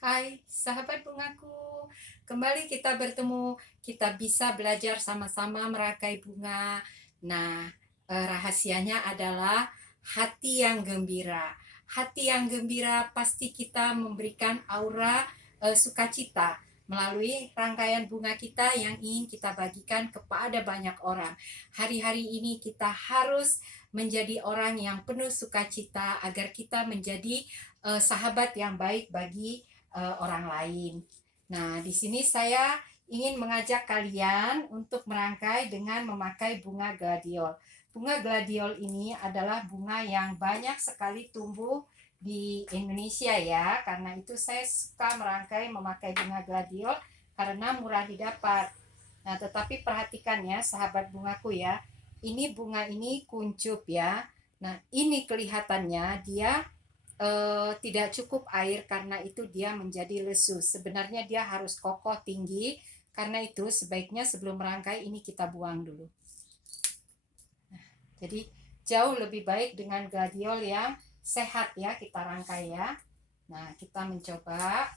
Hai, sahabat bungaku. Kembali kita bertemu, kita bisa belajar sama-sama merangkai bunga. Nah, rahasianya adalah hati yang gembira. Hati yang gembira pasti kita memberikan aura sukacita melalui rangkaian bunga kita yang ingin kita bagikan kepada banyak orang. Hari-hari ini kita harus menjadi orang yang penuh sukacita agar kita menjadi sahabat yang baik bagi orang lain. Nah, di sini saya ingin mengajak kalian untuk merangkai dengan memakai bunga gladiol. Bunga gladiol ini adalah bunga yang banyak sekali tumbuh di Indonesia ya. Karena itu saya suka merangkai memakai bunga gladiol karena murah didapat. Nah, tetapi perhatikan ya sahabat bungaku ya. Ini bunga ini kuncup ya. Nah, ini kelihatannya dia tidak cukup air, karena itu dia menjadi lesu. Sebenarnya dia harus kokoh tinggi, karena itu sebaiknya sebelum merangkai ini kita buang dulu. Jadi jauh lebih baik dengan gladiol yang sehat ya kita rangkai ya. Nah, kita mencoba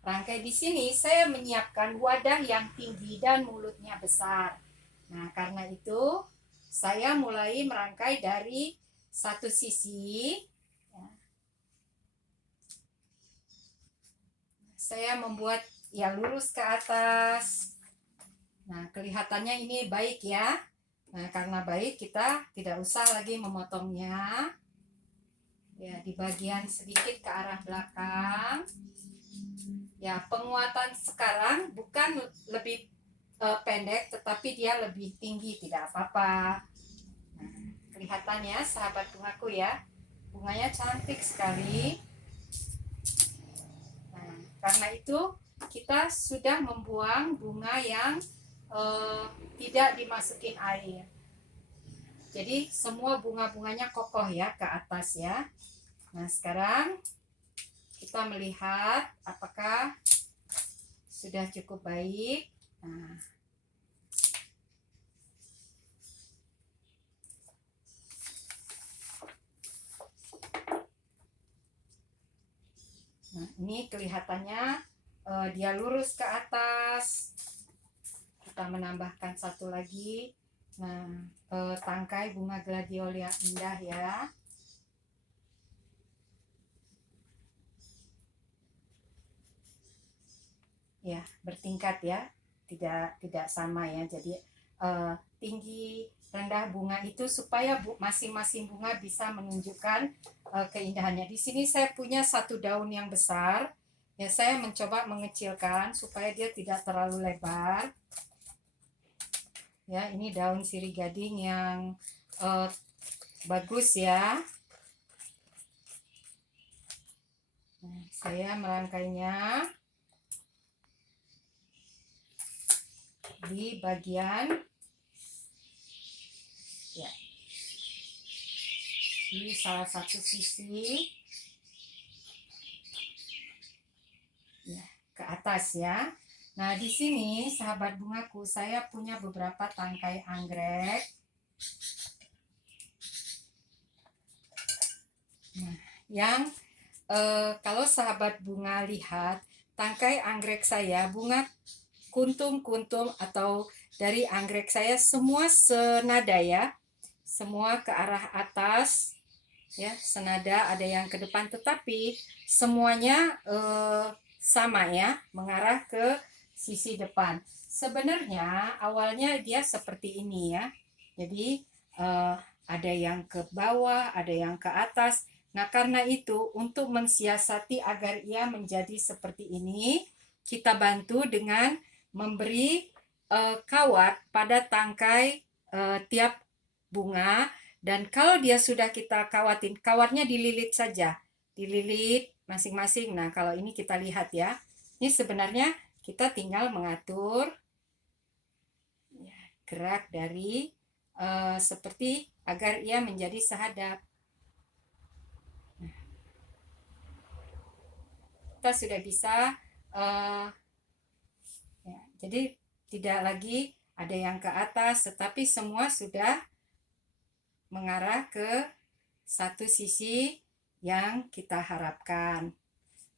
rangkai. Di sini saya menyiapkan wadah yang tinggi dan mulutnya besar. Nah, karena itu saya mulai merangkai dari satu sisi. Saya membuat ya lurus ke atas. Nah, kelihatannya ini baik ya. Nah, karena baik kita tidak usah lagi memotongnya. Ya, di bagian sedikit ke arah belakang. Ya, penguatan sekarang bukan lebih pendek, tetapi dia lebih tinggi, tidak apa-apa. Nah, kelihatannya sahabat bungaku ya, bunganya cantik sekali. Nah, karena itu kita sudah membuang bunga yang tidak dimasukin air. Jadi semua bunga-bunganya kokoh ya ke atas ya. Nah, sekarang kita melihat apakah sudah cukup baik. Nah, ini kelihatannya dia lurus ke atas. Kita menambahkan satu lagi. Nah, tangkai bunga gladiol yang indah ya. Ya, bertingkat ya, tidak sama ya. Jadi tinggi rendah bunga itu supaya masing-masing bunga bisa menunjukkan keindahannya. Di sini saya punya satu daun yang besar. Ya, saya mencoba mengecilkan supaya dia tidak terlalu lebar. Ya, ini daun sirih gading yang bagus ya. Nah, saya merangkainya di bagian ya, di salah satu sisi ya, ke atas ya. Nah, di sini sahabat bungaku, saya punya beberapa tangkai anggrek. Nah, yang kalau sahabat bunga lihat tangkai anggrek saya, bunga kuntum-kuntum atau dari anggrek saya semua senada ya. Semua ke arah atas ya, senada, ada yang ke depan, tetapi semuanya sama ya, mengarah ke sisi depan. Sebenarnya awalnya dia seperti ini ya. Jadi ada yang ke bawah, ada yang ke atas. Nah, karena itu untuk mensiasati agar ia menjadi seperti ini, kita bantu dengan memberi kawat pada tangkai tiap bunga. Dan kalau dia sudah kita kawatin, kawatnya dililit saja, dililit masing-masing. Nah, kalau ini kita lihat ya, ini sebenarnya kita tinggal mengatur ya, gerak dari seperti agar ia menjadi sehadap. Nah, kita sudah bisa ya, jadi tidak lagi ada yang ke atas, tetapi semua sudah mengarah ke satu sisi yang kita harapkan.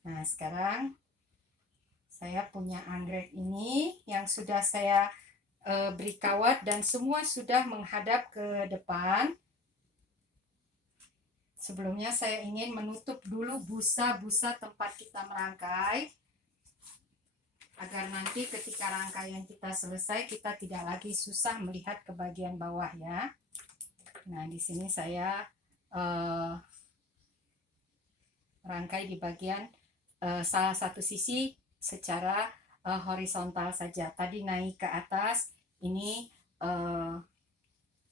Nah, sekarang saya punya anggrek ini yang sudah saya beri kawat dan semua sudah menghadap ke depan. Sebelumnya saya ingin menutup dulu busa-busa tempat kita merangkai, agar nanti ketika rangkaian kita selesai kita tidak lagi susah melihat ke bagian bawah ya. Nah, di sini saya rangkai di bagian salah satu sisi secara horizontal saja. Tadi naik ke atas, ini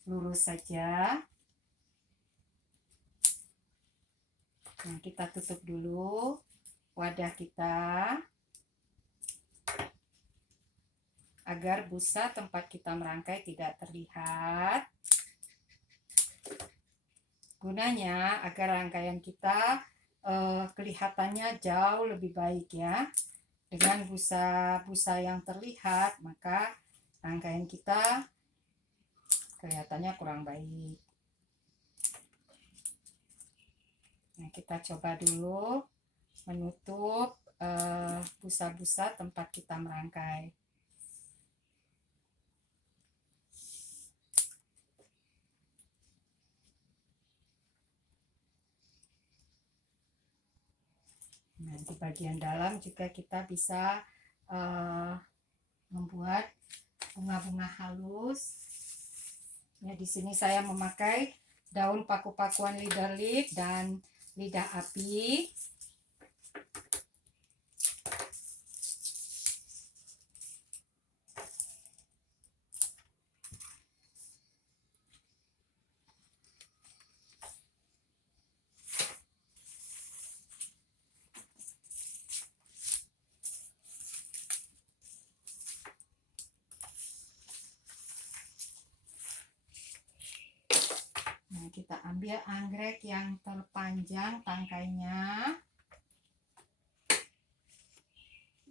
lurus saja. Nah, kita tutup dulu wadah kita agar busa tempat kita merangkai tidak terlihat. Gunanya agar rangkaian kita kelihatannya jauh lebih baik ya. Dengan busa-busa yang terlihat, maka rangkaian kita kelihatannya kurang baik. Nah, kita coba dulu menutup busa-busa tempat kita merangkai. Nah, di bagian dalam juga kita bisa membuat bunga-bunga halus. Ya, di sini saya memakai daun paku-pakuan leader leaf dan lidah api. Nah, kita ambil anggrek yang terpanjang tangkainya.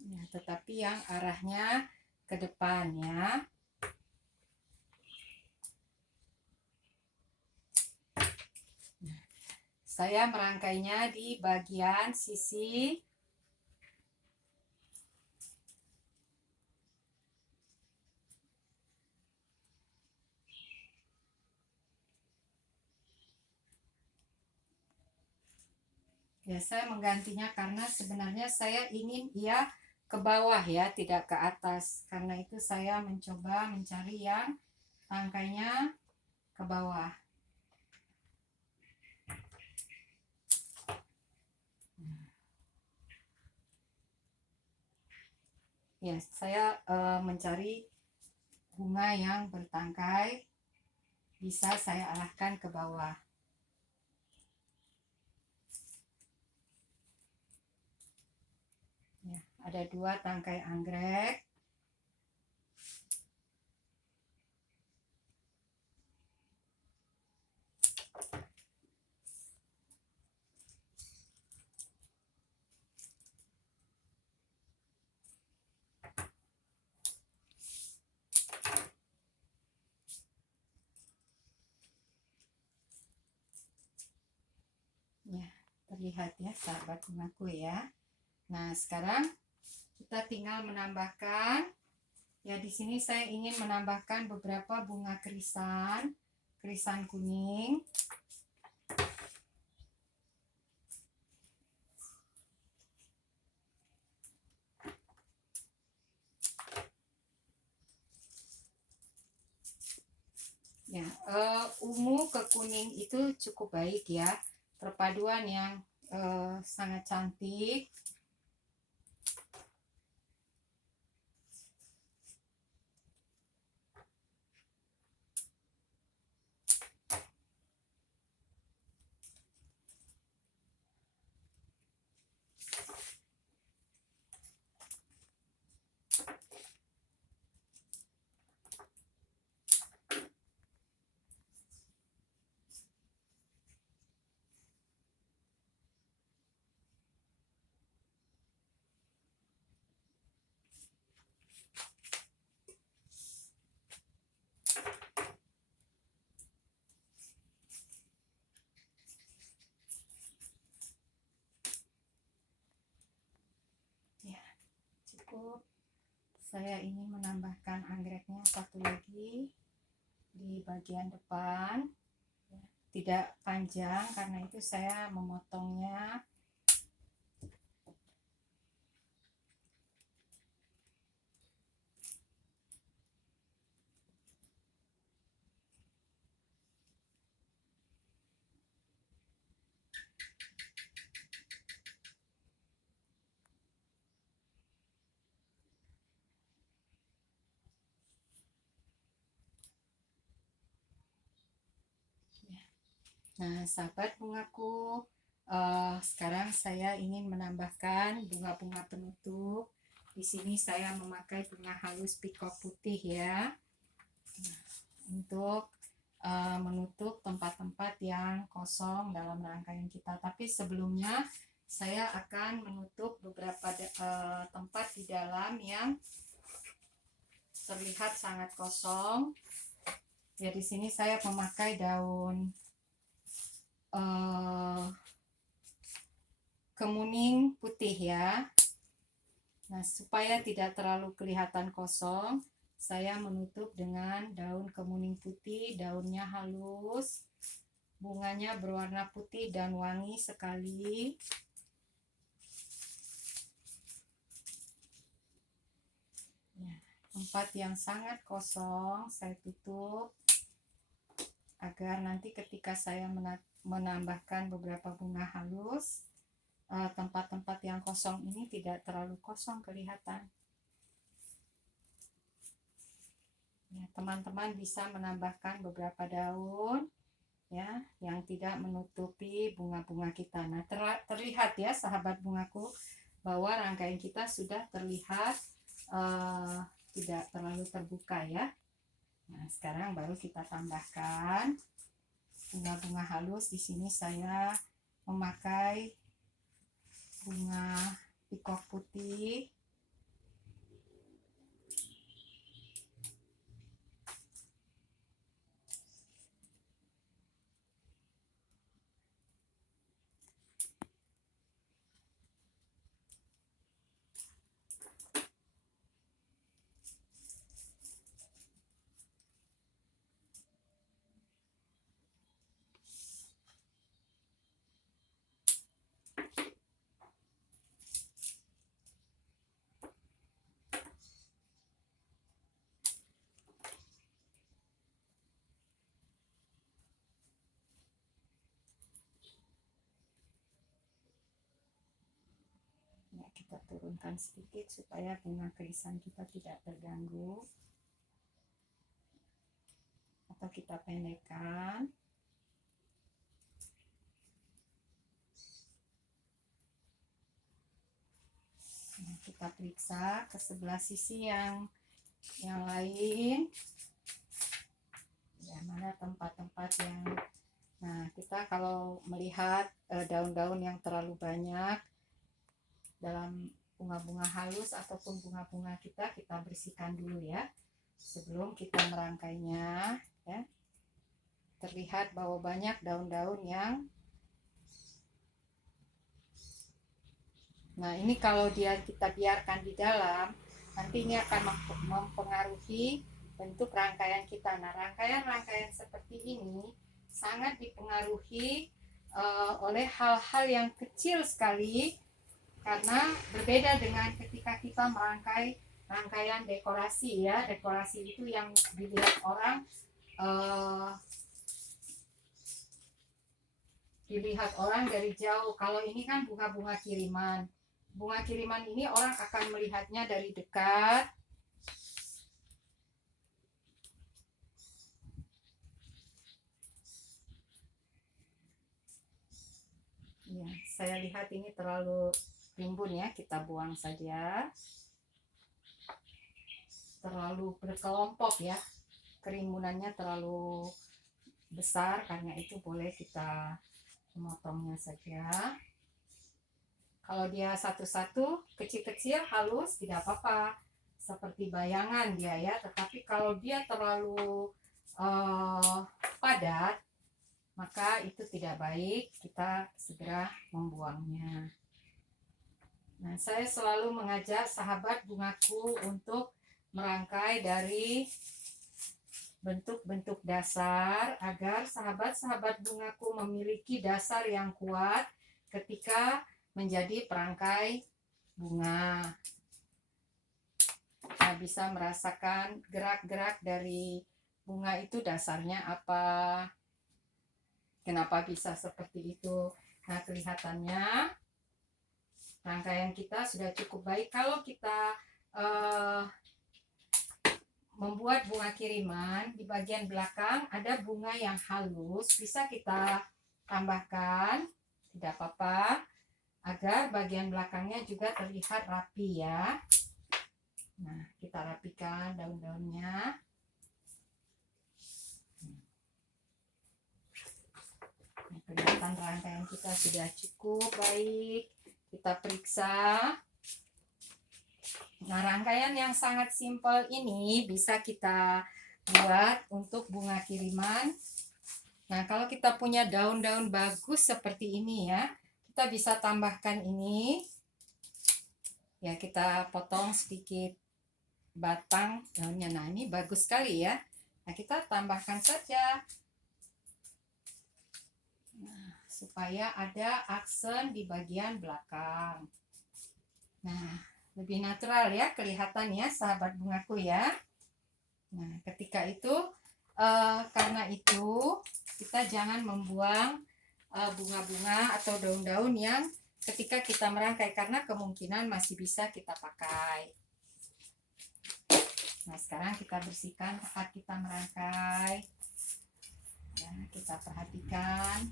Ya, tetapi yang arahnya ke depan ya. Nah, saya merangkainya di bagian sisi ya, saya menggantinya karena sebenarnya saya ingin ia ke bawah ya, tidak ke atas. Karena itu saya mencoba mencari yang tangkainya ke bawah. Ya, saya mencari bunga yang bertangkai, bisa saya arahkan ke bawah. Ya, ada 2 tangkai anggrek. Ya, terlihat ya sahabat bungaku ya. Nah, sekarang kita tinggal menambahkan, ya di sini saya ingin menambahkan beberapa bunga kerisan kuning. Ya, ungu ke kuning itu cukup baik ya, perpaduan yang sangat cantik. saya ingin menambahkan anggreknya satu lagi di bagian depan, tidak panjang karena itu saya memotongnya. Nah, sahabat bungaku, sekarang saya ingin menambahkan bunga-bunga penutup. Di sini saya memakai bunga halus pikok putih ya, untuk menutup tempat-tempat yang kosong dalam rangkaian kita. Tapi sebelumnya saya akan menutup beberapa tempat di dalam yang terlihat sangat kosong. Ya, di sini saya memakai daun kemuning putih ya. Nah, supaya tidak terlalu kelihatan kosong, saya menutup dengan daun kemuning putih. Daunnya halus, bunganya berwarna putih dan wangi sekali. Ya, tempat yang sangat kosong saya tutup agar nanti ketika saya menambahkan beberapa bunga halus, tempat-tempat yang kosong ini tidak terlalu kosong kelihatan. Ya, teman-teman bisa menambahkan beberapa daun ya yang tidak menutupi bunga-bunga kita. Nah, terlihat ya sahabat bungaku bahwa rangkaian kita sudah terlihat tidak terlalu terbuka ya. Nah, sekarang baru kita tambahkan bunga-bunga halus. Di sini saya memakai bunga pikok putih. Ya, kita turunkan sedikit supaya bunga kerisan kita tidak terganggu, atau kita pendekkan. Nah, kita periksa ke sebelah sisi yang lain ya, mana tempat-tempat yang. Nah, kita kalau melihat daun-daun yang terlalu banyak dalam bunga-bunga halus ataupun bunga-bunga kita bersihkan dulu ya sebelum kita merangkainya ya. Terlihat bahwa banyak daun-daun yang. Nah, ini kalau kita biarkan di dalam, nanti ini akan mempengaruhi bentuk rangkaian kita. Nah, rangkaian-rangkaian seperti ini sangat dipengaruhi oleh hal-hal yang kecil sekali, karena berbeda dengan ketika kita merangkai rangkaian dekorasi ya. Dekorasi itu yang dilihat orang dari jauh. Kalau ini kan bunga-bunga kiriman. Bunga kiriman ini orang akan melihatnya dari dekat. Ya, saya lihat ini terlalu rimbun ya, kita buang saja. Terlalu berkelompok ya, kerimbunannya terlalu besar, karena itu boleh kita memotongnya saja. Kalau dia satu-satu kecil-kecil halus tidak apa-apa, seperti bayangan dia ya. Tetapi kalau dia terlalu padat, maka itu tidak baik, kita segera membuangnya. Nah, saya selalu mengajak sahabat bungaku untuk merangkai dari bentuk-bentuk dasar agar sahabat-sahabat bungaku memiliki dasar yang kuat ketika menjadi perangkai bunga. Kita bisa merasakan gerak-gerak dari bunga itu dasarnya apa, kenapa bisa seperti itu. Nah, kelihatannya rangkaian kita sudah cukup baik. Kalau kita membuat bunga kiriman, di bagian belakang ada bunga yang halus, bisa kita tambahkan, tidak apa-apa, agar bagian belakangnya juga terlihat rapi ya. Nah, kita rapikan daun-daunnya. Nah, kelihatan rangkaian kita sudah cukup baik. Kita periksa. Nah, rangkaian yang sangat simpel ini bisa kita buat untuk bunga kiriman. Nah, kalau kita punya daun-daun bagus seperti ini ya, kita bisa tambahkan ini. Ya, kita potong sedikit batang daunnya. Nah, ini bagus sekali ya. Nah, kita tambahkan saja. Nah, supaya ada aksen di bagian belakang. Nah, lebih natural ya kelihatannya sahabat bungaku ya. Nah, ketika itu karena itu kita jangan membuang bunga-bunga atau daun-daun yang ketika kita merangkai, karena kemungkinan masih bisa kita pakai. Nah, sekarang kita bersihkan tempat kita merangkai ya, kita perhatikan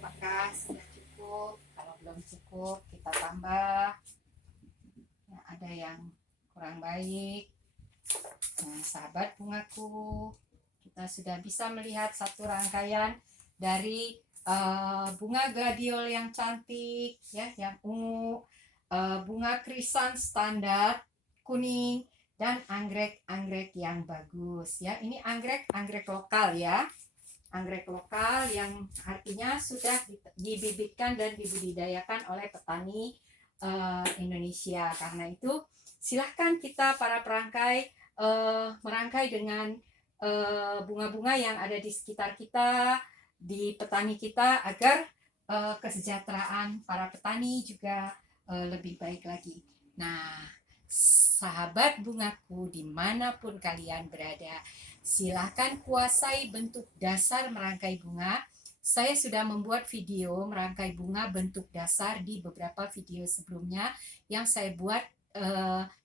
apakah sudah cukup. Kalau belum cukup kita tambah ya, ada yang kurang baik. Nah, sahabat bungaku, kita sudah bisa melihat satu rangkaian dari bunga gladiol yang cantik ya, yang ungu, bunga krisan standar kuning, dan anggrek-anggrek yang bagus ya. Ini anggrek lokal ya, anggrek lokal yang artinya sudah dibibitkan dan dibudidayakan oleh petani Indonesia. Karena itu silahkan kita para perangkai merangkai dengan bunga-bunga yang ada di sekitar kita, di petani kita, agar kesejahteraan para petani juga lebih baik lagi. Nah, sahabat bungaku dimanapun kalian berada, silahkan kuasai bentuk dasar merangkai bunga. Saya sudah membuat video merangkai bunga bentuk dasar di beberapa video sebelumnya yang saya buat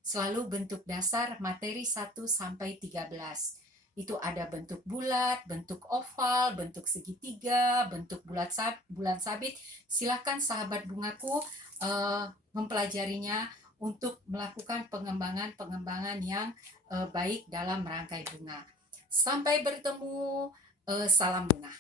selalu bentuk dasar materi 1 sampai 13. Itu ada bentuk bulat, bentuk oval, bentuk segitiga, bentuk bulat sabit. Silahkan sahabat bungaku mempelajarinya untuk melakukan pengembangan yang baik dalam merangkai bunga. Sampai bertemu, salam bunga.